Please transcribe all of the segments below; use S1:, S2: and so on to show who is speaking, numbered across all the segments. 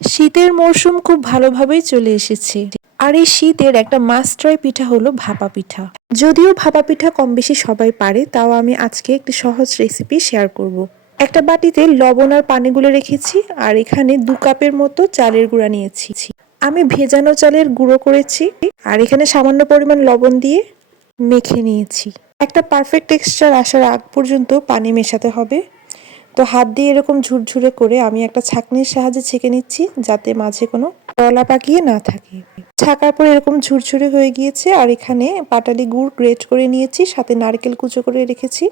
S1: শীতের মরশুম খুব ভালোভাবেই চলে এসেছে। আর এই শীতের একটা মাস্ট্রয় পিঠা হলো ভাপা পিঠা। যদিও ভাপা পিঠা কম বেশি সবাই পারে, তাও আমি আজকে একটি সহজ রেসিপি শেয়ার করব। একটা বাটিতে লবণ আর পানিগুলো রেখেছি, আর এখানে দু কাপের মতো চালের গুঁড়া নিয়েছি। আমি ভেজানো চালের গুঁড়ো করেছি, আর এখানে সামান্য পরিমাণ লবণ দিয়ে মেখে নিয়েছি। একটা পারফেক্ট টেক্সচার আসার আগ পর্যন্ত পানি মেশাতে হবে। তো হাত দিয়ে এরকম ঝুরঝুরে করে আমি একটা ছাঁকনির সাহায্যে ছেঁকে নিচ্ছি যাতে মাঝে কোনো কলা পাকিয়ে না থাকে। ছাকার পর এরকম ঝুরঝুরে হয়ে গিয়েছে আর এখানে পাটালি গুড় গ্রেট করে নিয়েছি, সাথে নারকেল কুচো করে রেখেছি।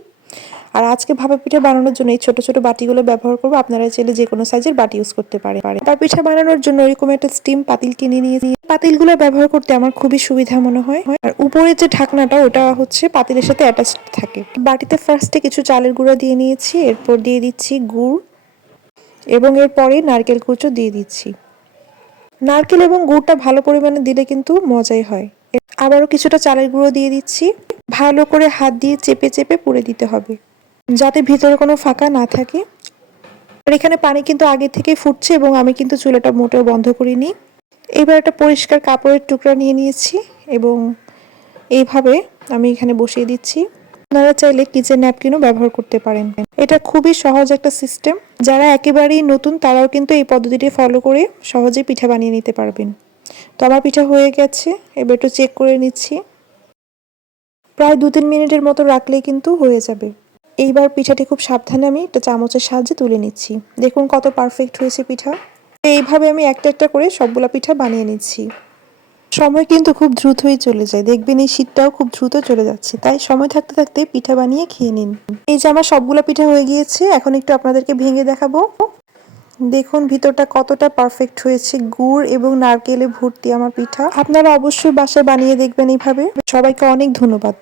S1: আর আজকে ভাপা পিঠা বানানোর জন্য এই ছোট ছোট বাটিগুলো ব্যবহার করব। আপনারা চাইলে যে কোনো সাইজের বাটি ইউজ করতে পারে তার পিঠা বানানোর জন্য এরকম একটা স্টিম পাতিল কিনে নিয়েছি। পাতিলগুলো ব্যবহার করতে আমার খুবই সুবিধা মনে হয়। আর উপরে যে ঢাকনাটা, ওটা হচ্ছে পাতিলের সাথে অ্যাটাচ থাকে। বাটিতে ফার্স্টে কিছু চালের গুঁড়া দিয়ে নিয়েছি, এরপর দিয়ে দিচ্ছি গুড়, এবং এরপরে নারকেল কুচো দিয়ে দিচ্ছি। নারকেল এবং গুড়টা ভালো পরিমাণে দিলে কিন্তু মজাই হয়। আবারও কিছুটা চালের গুঁড়ো দিয়ে দিচ্ছি। ভালো করে হাত দিয়ে চেপে চেপে পুড়ে দিতে হবে। যাতে ভিতরে কোনো ফাঁকা না থাকে। আর এখানে পানি কিন্তু আগে থেকে ফুটছে এবং আমি কিন্তু চুলাটা মোটেও বন্ধ করিনি। এবার একটা পরিষ্কার কাপড়ের টুকরা নিয়ে নিয়েছি এবং এইভাবে আমি এখানে বসিয়ে দিচ্ছি। আপনারা চাইলে কিচেন ন্যাপকিনও ব্যবহার করতে পারেন। এটা খুবই সহজ একটা সিস্টেম যারা একেবারেই নতুন, তারাও কিন্তু এই পদ্ধতিটি ফলো করে সহজেই পিঠা বানিয়ে নিতে পারবেন। তো আমার পিঠা হয়ে গেছে। এবার একটু চেক করে নিচ্ছি। প্রায় দু তিন মিনিটের মতো রাখলেই কিন্তু হয়ে যাবে। এইবার পিঠাটি খুব সাবধানে আমি একটা চামচের সাহায্যে তুলে নিচ্ছি। দেখুন কত পারফেক্ট হয়েছে পিঠা। এইভাবে আমি একটা একটা করে সবগুলা পিঠা বানিয়ে নিচ্ছি। সময় কিন্তু খুব দ্রুতই চলে যায়। দেখবেন এই শীতটাও খুব দ্রুত চলে যাচ্ছে। তাই সময় থাকতে থাকতে পিঠা বানিয়ে খেয়ে নিন। এই যে আমার সবগুলো পিঠা হয়ে গিয়েছে, এখন একটু আপনাদেরকে ভেঙে দেখাবো। দেখুন ভিতরটা কতটা পারফেক্ট হয়েছে। গুড় এবং নারকেলে ভর্তি আমার পিঠা। আপনারা অবশ্যই বাসায় বানিয়ে দেখবেন এইভাবে। সবাইকে অনেক ধন্যবাদ।